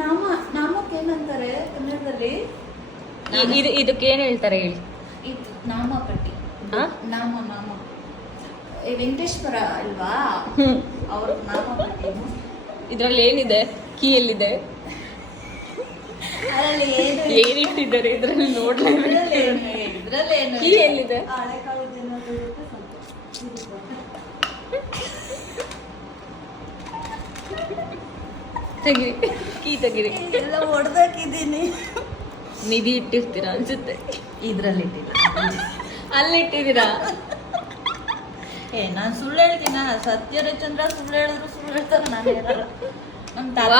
ನಾಮಕ್ಕೆ ಏನಂತಾರೆ ಕನ್ನಡದಲ್ಲಿ? ಇದಕ್ಕೆ ಏನ್ ಹೇಳ್ತಾರೆ ಹೇಳಿ? ಇದು ನಾಮ ಪಟ್ಟಿ. ಹಾ? ನಾಮ ವೆಂಕಟೇಶ್ವರ ಅಲ್ವಾ, ಅವ್ರ ನಾಮ ಪಟ್ಟಿ. ಇದ್ರಲ್ಲಿ ಏನಿದೆ? ಕೀ ಎಲ್ಲಿದೆ? ಅದರಲ್ಲಿ ಏನಿಟ್ಟಿದ್ದಾರೆ ಇದ್ರಲ್ಲಿ? ಇದ್ರಲ್ಲೇನು ಕೀ ಎಲ್ಲಿದೆ? ಹಳೆ ಕಾಲದ ಏನಾದ್ರು ಇರುತ್ತೆ ಸ್ವಲ್ಪ. ತೆಗಿರಿ, ಕೀ ತೆಗಿರಿ. ಎಲ್ಲ ಹೊಡೆದಾಕಿದ್ದೀನಿ. ನಿಧಿ ಇಟ್ಟಿರ್ತೀರಾ ಅನ್ಸುತ್ತೆ. ಇದ್ರಲ್ಲಿ ಇಟ್ಟಿಲ್ಲ, ಅಲ್ಲಿಟ್ಟಿದ್ದೀರಾ? ನಾನು ಸುಳ್ಳು ಹೇಳ್ತೀನ? ಸತ್ಯರಚಂದ್ರ ಸುಳ್ಳು ಹೇಳಿದ್ರು ಸುಳ್ಳು ಹೇಳ್ತಾರೆ. ನಾನು ಹೇಳಲ್ಲ. ನಮ್ ತಾತ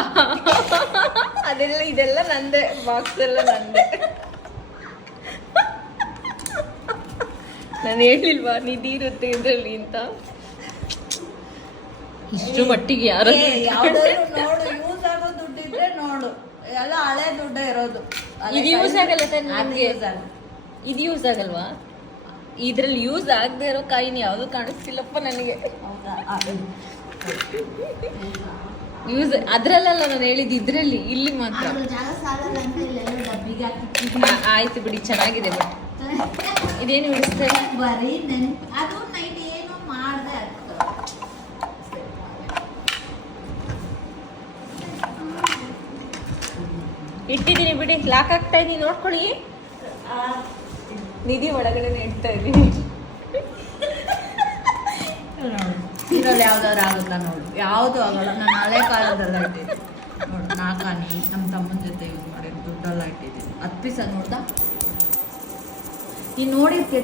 ಅದೆಲ್ಲ ಇದೆಲ್ಲ ನಂದೆ, ಬಾಕ್ಸ್ ಎಲ್ಲ ನಂದೆ. ನಾನು ಹೇಳಿಲ್ವಾ ನಿಧಿ ಇರುತ್ತೆ ಇದ್ರಲ್ಲಿ ಅಂತ? ಇಷ್ಟು ಮಟ್ಟಿಗೆ ಯಾರು ಯಾವ್ದಾದ್ರು ನೋಡು, ಯೂಸ್ ಆಗೋ ದುಡ್ಡಿದ್ರೆ ನೋಡು. ಎಲ್ಲ ಹಳೆ ದುಡ್ಡೇ ಇರೋದು. ಇದು ಯೂಸ್ ಆಗಲ್ಲ ತಾನೆ ಅದು ನಮ್ಗೆ? use ಆಗಲ್ಲ. ಇದು ಯೂಸ್ ಆಗಲ್ವಾ? ಇದ್ರಲ್ಲಿ ಯೂಸ್ ಆಗದೆ ಇರೋ ಕಾಯಿನ್ ಯಾವುದು ಕಾಣಿಸ್ತಿಲ್ಲಪ್ಪ ನನಗೆ. ಹೌದಾ? ಯೂಸ್ ಅದ್ರಲ್ಲಲ್ಲ ನಾನು ಹೇಳಿದ್ದು, ಇದ್ರಲ್ಲಿ. ಇಲ್ಲಿ ಮಾತ್ರ ಅದು ಜಾಗ ಸಾಲಲ್ಲ ಅಂತ ಇಲ್ಲೆಲ್ಲ ಡಬ್ಬಿಗೆ ಹಾಕಿಟ್ಟಿದ್ದೀನಿ. ಆಯ್ತು ಬಿಡಿ, ಚೆನ್ನಾಗಿದೆ. ಬಟ್ ಇದೇನು ಬಿಡಿಸ್ತಾರೆ? ಬರೀ ಅದು ನೈಟ್ ಏನೋ ಮಾಡ್ದೆ ಇಟ್ಟಿದ್ದೀನಿ ಬಿಡಿ, ಲಾಕ್ ಆಗ್ತಾ ಇದೀನಿ, ನೋಡ್ಕೊಳ್ಳಿ. ನಿಧಿ ಒಳಗಡೆ ಇಡ್ತಾ ಇದೀನಿ. ಇದ್ರಲ್ಲಿ ಯಾವ್ದಾದ್ರು ಆಗುತ್ತಾ ನೋಡು. ಯಾವುದು ಆಗಲ್ಲ. ನಾನು ಹಳೆ ಕಾಲದೆಲ್ಲ ಇಟ್ಟಿದ್ದೀನಿ ನೋಡು. ನಾಲ್ಕಾನಿ ನಮ್ಮ ತಮ್ಮನ ಜೊತೆ ಯೂಸ್ ಮಾಡಿ ದುಡ್ಡೆಲ್ಲ ಇಟ್ಟಿದ್ದೀನಿ. 10 ಪೀಸ ನೋಡ್ದಾ? ನೀನು ನೋಡಿರ್ತೀಯ